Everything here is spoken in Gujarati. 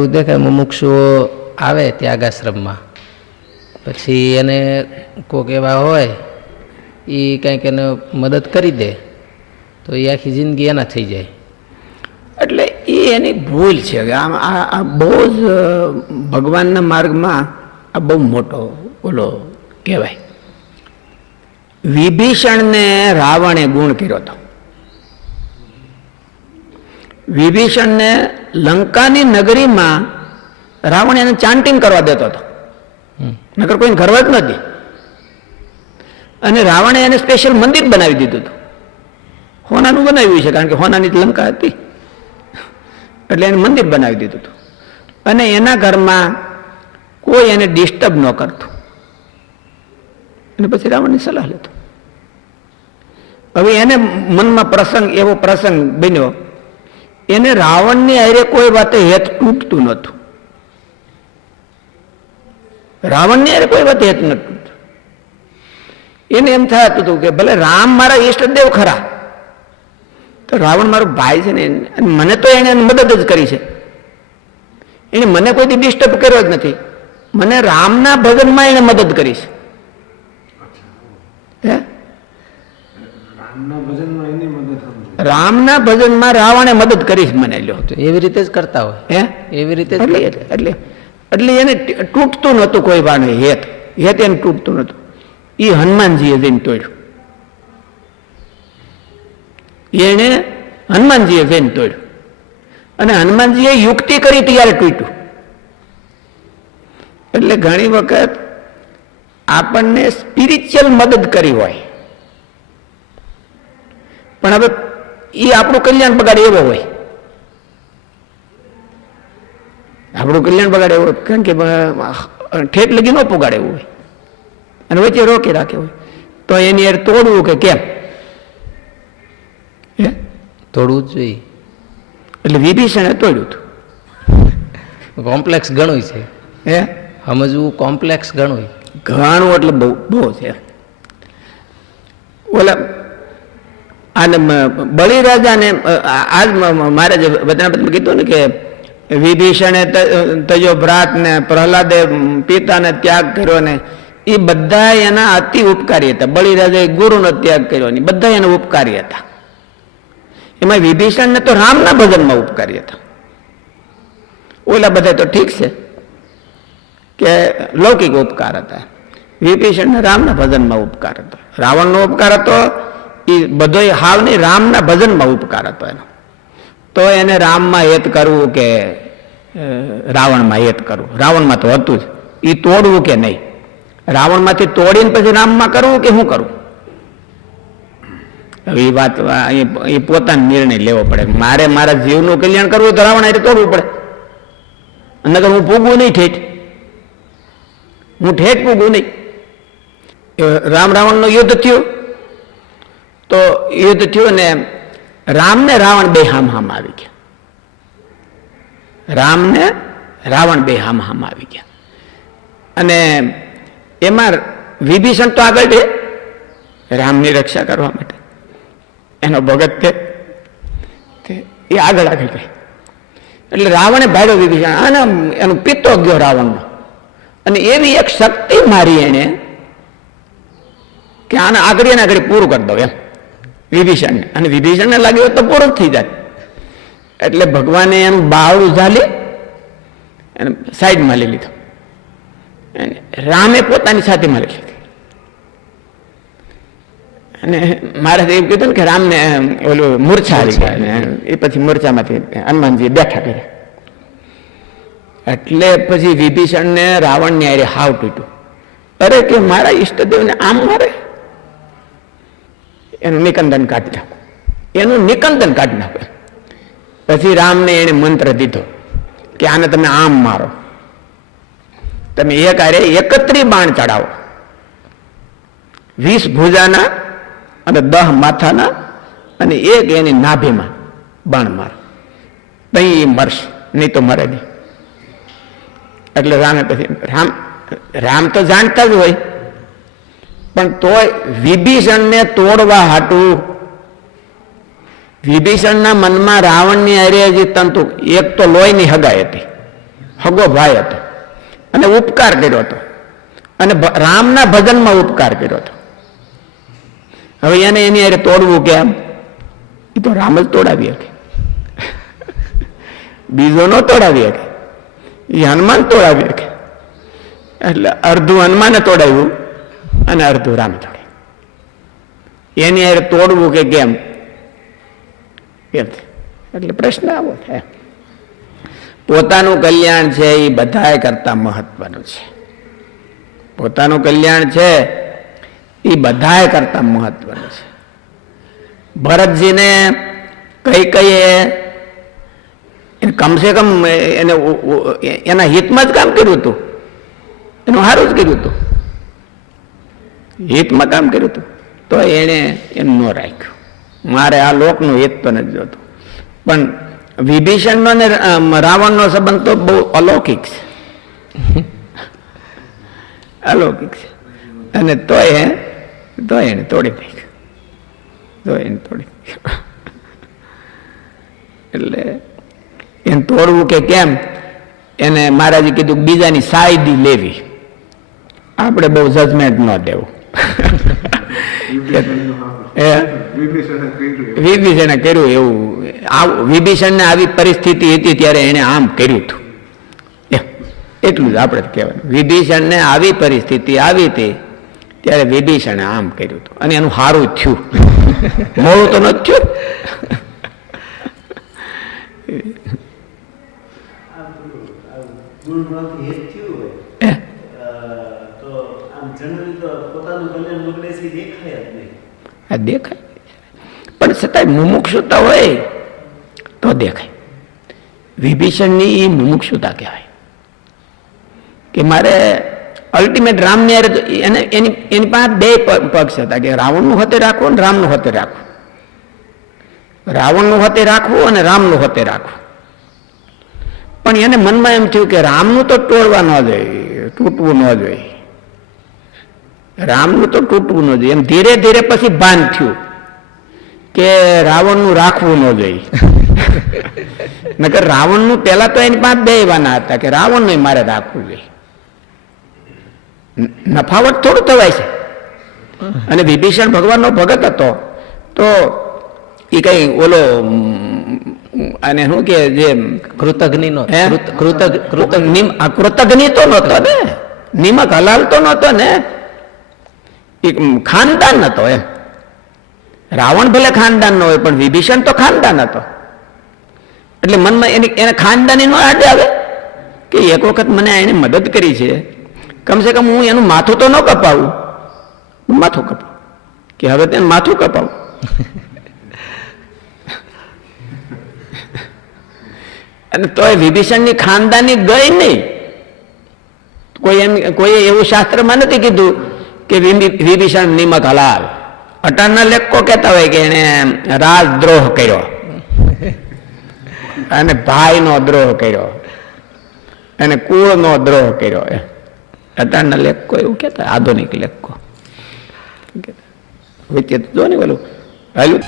એવું દેખાય મુમુક્ષુઓ આવે ત્યાગાશ્રમમાં, પછી એને કોઈક એવા હોય એ કંઈક એને મદદ કરી દે તો એ આખી જિંદગી એના થઈ જાય. એટલે એ એની ભૂલ છે કે આ બહુ જ ભગવાનના માર્ગમાં આ બહુ મોટો ઓલો કહેવાય. વિભીષણને રાવણે ગુણ કર્યો હતો. વિભીષણને લંકાની નગરીમાં રાવણ એને ચાન્ટિંગ કરવા દેતો હતો, નકર કોઈને કરવા જ નથી. અને રાવણે એને સ્પેશિયલ મંદિર બનાવી દીધું હતું. હોનાનું બનાવ્યું છે, કારણ કે હોનાની લંકા હતી એટલે એને મંદિર બનાવી દીધું હતું. અને એના ઘરમાં કોઈ એને ડિસ્ટર્બ ન કરતું. અને પછી રાવણની સલાહ લેતો. હવે એને મનમાં એવો પ્રસંગ બન્યો, એને રાવણની હારે કોઈ વાતે હેત તૂટતું નહોતું. રાવણની હારે કોઈ વાતે હેત નહોતું. એને એમ થતું હતું કે ભલે રામ મારા ઈષ્ટદેવ ખરા, તો રાવણ મારો ભાઈ છે ને, મને તો એને મદદ જ કરી છે. એને મને કોઈ ડિસ્ટર્બ કર્યો જ નથી. મને રામના ભજનમાં એને મદદ કરી છે. હે, રામના ભજનમાં રાવણે મદદ કરી મને. લ્યો, એવી રીતે જ કરતા હોય. હે, એવી રીતે એટલે એને તૂટતું નહોતું કોઈ વાને હેત એને તૂટતું નહોતું. એ હનુમાનજીએ જઈને તોડ્યું. એને હનુમાનજીએ જઈને તોડ્યું અને હનુમાનજીએ યુક્તિ કરી ત્યારે તૂટ્યું. એટલે ઘણી વખત આપણને સ્પિરિચ્યુઅલ મદદ કરી હોય, પણ હવે એ આપણું કલ્યાણ બગાડે એવો હોય. આપણું કલ્યાણ બગાડે એવો, કારણ કે ઠેઠ લગી ન પોગાડે એવું હોય અને વચ્ચે રોકી રાખે હોય, તો એની યાર તોડવું કે કેમ? તોડવું જ જોઈએ. એટલે વિભીષણે તોડ્યું હતું. કોમ્પ્લેક્સ ઘણું છે. હે, સમજવું કોમ્પ્લેક્સ ઘણું એટલે બહુ છે. ઓલા આને બલિરાજાને આજ મારે જે વચનાપત્રમાં કીધું ને કે વિભીષણે તજો ભ્રાત ને પ્રહલાદે પિતાને ત્યાગ કર્યો ને, એ બધા એના અતિ ઉપકારી હતા. બલિરાજાએ ગુરુનો ત્યાગ કર્યો ને, બધા એના ઉપકારી હતા. એમાં વિભીષણને તો રામના ભજનમાં ઉપકારી હતા. ઓલા બધા તો ઠીક છે કે લૌકિક ઉપકાર હતા. વિભીષણને રામના ભજનમાં ઉપકાર હતો. રાવણનો ઉપકાર હતો એ બધો હાવ નહીં, રામના ભજનમાં ઉપકાર હતો એનો. તો એને રામમાં હેત કરવું કે રાવણમાં હેત કરવું? રાવણમાં તો હતું જ. એ તોડવું કે નહીં? રાવણમાંથી તોડીને પછી રામમાં કરવું કે શું કરવું? હવે એ વાત એ પોતાનો નિર્ણય લેવો પડે. મારે મારા જીવનું કલ્યાણ કરવું તો રાવણ હારે તોડવું પડે. નકર હું પૂગવું નહીં ઠેઠ. હું ઠેઠ પૂગવું નહીં. રામ રાવણનો યુદ્ધ થયું, તો યુદ્ધ થયું ને રામને રાવણ બે હામ આવી ગયા. રામને રાવણ બે હામ આવી ગયા. અને એમાં વિભીષણ તો આગળ છે રામની રક્ષા કરવા માટે. એનો ભગત છે એ આગળ ગઈ. એટલે રાવણે ભાડ્યો વિભીષણ, અને એનો પિત્તો ગયો રાવણનો. અને એવી એક શક્તિ મારી એને કે આને આગળ ને આગળ પૂરું કરી દો એમ વિભીષણને. અને વિભીષણને લાગ્યું તો પૂરું જ થઈ જાય. એટલે ભગવાને એનું બાવડું ઝાલી એને સાઈડમાં લઈ લીધું. રામે પોતાની સાથેમાં લઈ લીધી. અને મારે એવું કીધું ને કે રામને ઓલું મૂર્છા આવી ગયા. એ પછી મૂર્છામાંથી હનુમાનજી બેઠા કર્યા. એટલે પછી વિભીષણને રાવણને આરે હાવ તૂટ્યું. અરે કે મારા ઈષ્ટદેવને આમ મારે, એનું નિકંદન કાઢી નાખો, એનું નિકંદન કાઢી નાખો. પછી રામને એને મંત્ર દીધો કે આને તમે આમ મારો. તમે એક આરે 31 બાણ ચડાવો, 20 ભુજાના અને 10 માથાના, અને એક એની નાભીમાં બાણ મારો. તઈ મરશે, નહીં તો મરે નહીં. એટલે રામે પછી રામ તો જાણતા જ હોય, પણ તોય વિભીષણને તોડવા હાટું વિભીષણના મનમાં રાવણની હારે હજી તંતુ એક તો લોહીની હગાઈ હતી. હગો ભાઈ હતો અને ઉપકાર કર્યો હતો અને રામના ભજનમાં ઉપકાર કર્યો હતો. હવે એને એની હારે તોડવું કેમ? એ તો રામ જ તોડાવી શકે, બીજો ન તોડાવી શકે, એ હનુમાન તોડાવી શકે. એટલે અડધું હનુમાને તોડાવ્યું અને અડધું રામ તોડાવ્યું. એની હારે તોડવું કે કેમ? એટલે પ્રશ્ન આવો થાય. પોતાનું કલ્યાણ છે એ બધાય કરતા મહત્વનું છે. પોતાનું કલ્યાણ છે એ બધાય કરતા મહત્વનું છે. ભરતજીને કઈ કમસે કમ એને એના હિતમાં જ કામ કર્યું હતું, એનું સારું જ કર્યું હતું, હિતમાં કામ કર્યું હતું, તો એને એનું ન રાખ્યું. મારે આ લોકનું હિત તો નથી જોતું. પણ વિભીષણનો ને રાવણનો સંબંધ તો બહુ અલૌકિક છે, અલૌકિક છે. અને તો એને તોડી નાખ્યું. એટલે એને તોડવું કે કેમ? એને મહારાજે કીધું બીજાની સાયદી લેવી, આપણે બહુ જજમેન્ટ ન દેવું. વિભીષણે કર્યું એવું. વિભીષણને આવી પરિસ્થિતિ હતી ત્યારે એને આમ કર્યું હતું, એટલું જ આપણે કહેવાનું. વિભીષણને આવી પરિસ્થિતિ આવી હતી ત્યારે વિભીષણે આમ કર્યું હતું અને એનું સારું થયું, મોડું તો નથી થયું. દેખાય પણ છતાંય મુમુક્ષુતા હોય તો દેખાય. વિભીષણની એ મુમુક્ષુતા કહેવાય કે મારે અલ્ટિમેટ રામને એની પાસે બે પક્ષ હતા કે રાવણનું હતે રાખવું અને રામનું હતે રાખવું, રાવણનું હતે રાખવું અને રામનું હતે રાખવું. પણ એને મનમાં એમ થયું કે રામનું તો તોડવા ન જોઈએ, તૂટવું ન જોઈએ, રામનું તો તૂટવું ન જોઈએ. એમ ધીરે ધીરે પછી ભાન થયું કે રાવણનું રાખવું ન જોઈએ. નકર રાવણનું પેલા તો એની પાસે બે વાના હતા કે રાવણનું મારે રાખવું જોઈએ. નફાવટ થોડું થવાય છે. અને વિભીષણ ભગવાનનો ભગત હતો તો એ કઈ ઓલો અને શું કે જે કૃતજ્ઞ તો નતો ને, નિમક હલાલ તો નતો ને, ખાનદાન નતો એમ. રાવણ ભલે ખાનદાન ન હોય પણ વિભીષણ તો ખાનદાન હતો. એટલે મનમાં એને ખાનદાની નો આડે આવે કે એક વખત મને એને મદદ કરી છે, કમસે કમ હું એનું માથું તો ન કપાવું, માથું કપાવું કે હવે તેને માથું કપાવું. અને તોય વિભીષણની ખાનદાની ગઈ નહીં. કોઈ એવું શાસ્ત્રમાં નથી કીધું કે વિભીષણ નિમક હલાલ. અટાણના લેખકો કહેતા હોય કે એને રાજદ્રોહ કર્યો અને ભાઈનો દ્રોહ કર્યો અને કુળનો દ્રોહ કર્યો. અટાણના લેખકો એવું કહેતા, આધુનિક લેખકો. જો ને બોલું હાલું